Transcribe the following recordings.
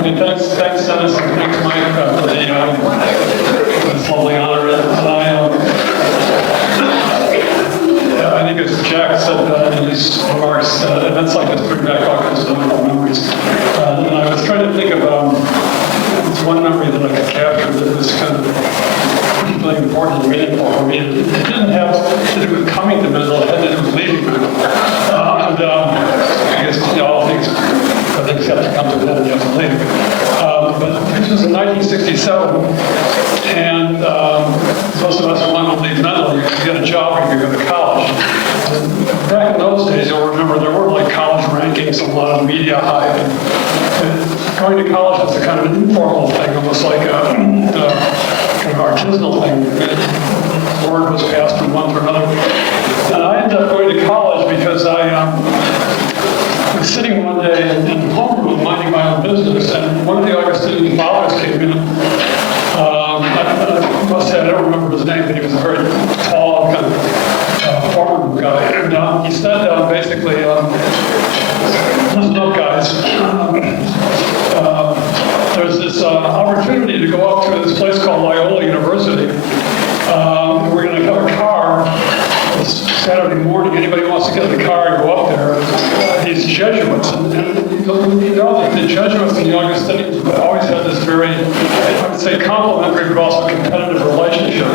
Okay, thanks, Dennis, and thanks, Mike, for this lovely honor. I think as Jack said in his remarks, events like this bring back all kinds of wonderful memories. And I was trying to think of it's one memory that I could capture that was kind of really important and meaningful for me. It didn't have to do with coming to Mendel, it had to do with leaving Mendel. I guess all things have to come to an end, you have to leave. But this was in 1967, and most of us want to leave Mendel. You get a job or you go to college. And back in those days, you'll remember there were like college rankings, a lot of media hype. And going to college was a kind of an informal thing, almost like a kind of artisanal thing. The word was passed from one to another. And I ended up going to college because I was sitting one day in the homeroom minding my own business, and one of the Augustinian fathers came in. I must say, I don't remember his name, but he was a very tall, kind of formal guy. And he said basically, listen up, guys. There's this opportunity to go up to this place called Loyola University. We're going to have a car this Saturday morning. Anybody wants to get in the car and go up there? These Jesuits, and you know that the Jesuits and the Augustinians always had this very, I would say, complementary but also competitive relationship.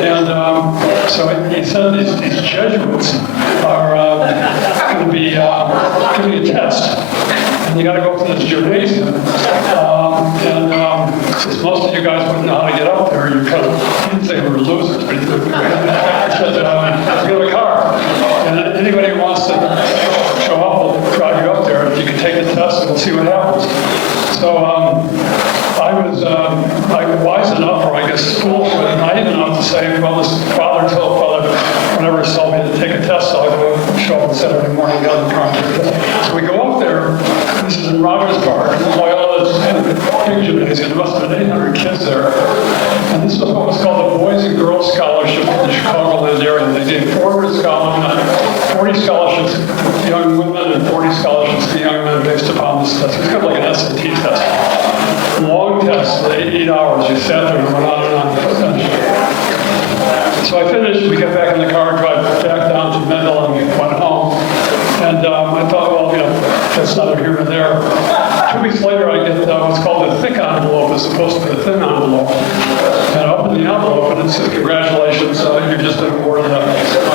And so he said these Jesuits are going to be giving a test. And you got to go up to this gymnasium. Since most of you guys wouldn't know how to get up there, you kind of, you'd say we were losers, but he said, we have a car. And anybody who wants to show up will drive you up there. If you can take the test, and we'll see what happens. So I was wise enough, or I guess foolish, but naive enough to say, well, this father told Father, whenever he told me to take a test, I'll go show up on Saturday morning, get in the car. So we go up there. This is in Rogers Park. Loyola's big gymnasium. There must have been 800 kids there. And this was what was called the Boys and Girls Scholarship in the Chicagoland area. They gave 40 scholarships to young women and 40 scholarships to young men based upon this test. It was kind of like an SAT test. Long test, 8 hours. You sat there and went on and on. So I finished. We got back in the car, drive back down to Mendel, and we went home. And I thought, well, that's neither here nor there. 2 weeks later, I get what's called a thick envelope as opposed to a thin envelope. And I opened the envelope, and it said, congratulations, you've just been awarded a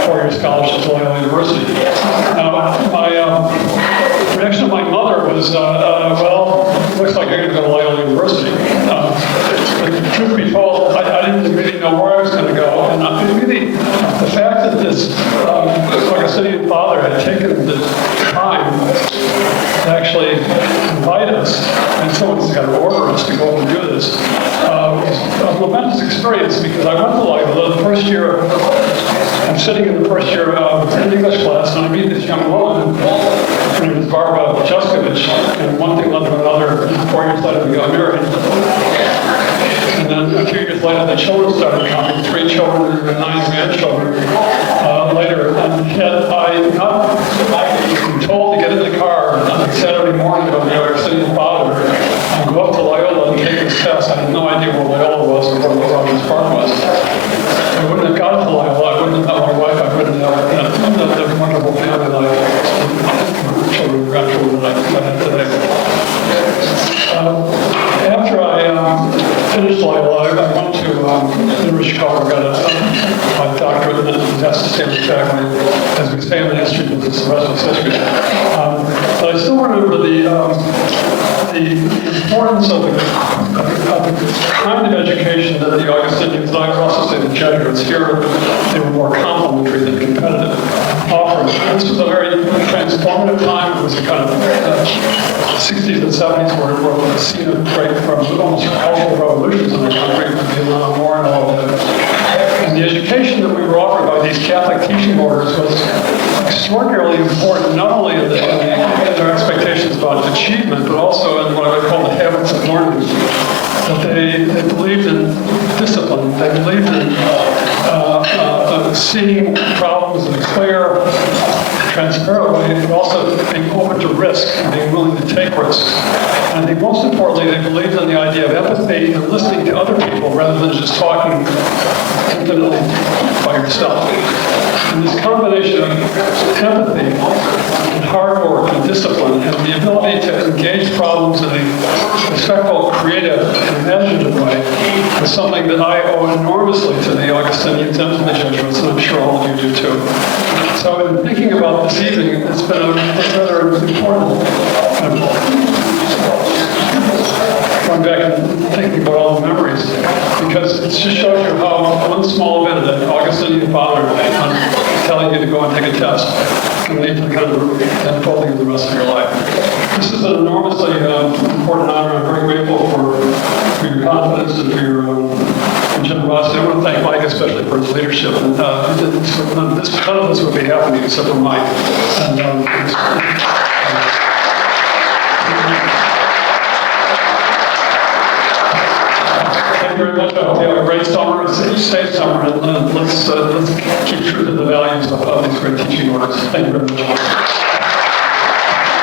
4-year scholarship to Loyola University. Now, my reaction of my mother was, well, looks like you're going to go to Loyola University. But truth be told, I didn't really know where I was going to go. And really, the fact that this Augustinian father had taken the time to actually invite us, and someone's got to order us to go and do this, was a momentous experience because I went to Loyola the first year. I'm sitting in the first year in English class, and I meet this young woman. Her name is Barbara Juskovich, and one thing led to another. 4 years later, we got married. And then a few years later, the children started coming, 3 children and 9 grandchildren later. And had I not been told to get in the car on Saturday morning by the Augustinian father and go up to Loyola and take this test, I had no idea where Loyola was or where Rogers Park was. I wouldn't have gotten to Loyola, I wouldn't have met my wife, I wouldn't have the wonderful family life, children and grandchildren that I had today. After I finished Loyola, I went to University of Chicago, got my doctorate, and that's the same faculty. As we say in the history business, the rest is history. But I still remember the importance of the kind of education that the Augustinians, and I would also say the Jesuits here, they were more complementary than competitive, offered. This was a very transformative time. It was a kind of 60s and 70s where it was a scene of break from almost cultural revolutions in the country, Vietnam War and all of that. And the education that we were offered by these Catholic teaching orders was extraordinarily important, not only in their expectations about achievement, but also in what I would call the habits of learning. That they believed in discipline. They believed in seeing problems in a clear, transparent way, but also being open to risk and being willing to take risks. And And I think most importantly, they believed in the idea of empathy and listening to other people rather than just talking infinitely by yourself. And this combination of empathy and hard work and discipline and the ability to engage problems in a respectful, creative, and imaginative way is something that I owe enormously to the Augustinians and to the Jesuits, and I'm sure all of you do too. So in thinking about this evening, it's been a rather important going back and thinking about all the memories, because it just shows you how one small event, an Augustinian father telling you to go and take a test, can lead to the kind of unfolding of the rest of your life. This is an enormously important honor. I'm very grateful for your confidence and for your generosity. I want to thank Mike especially for his leadership. And none of this would be happening except for Mike. And, thank you very much. I hope you have a great summer, a safe summer, and let's keep true to the values of these great teaching orders. Thank you very much.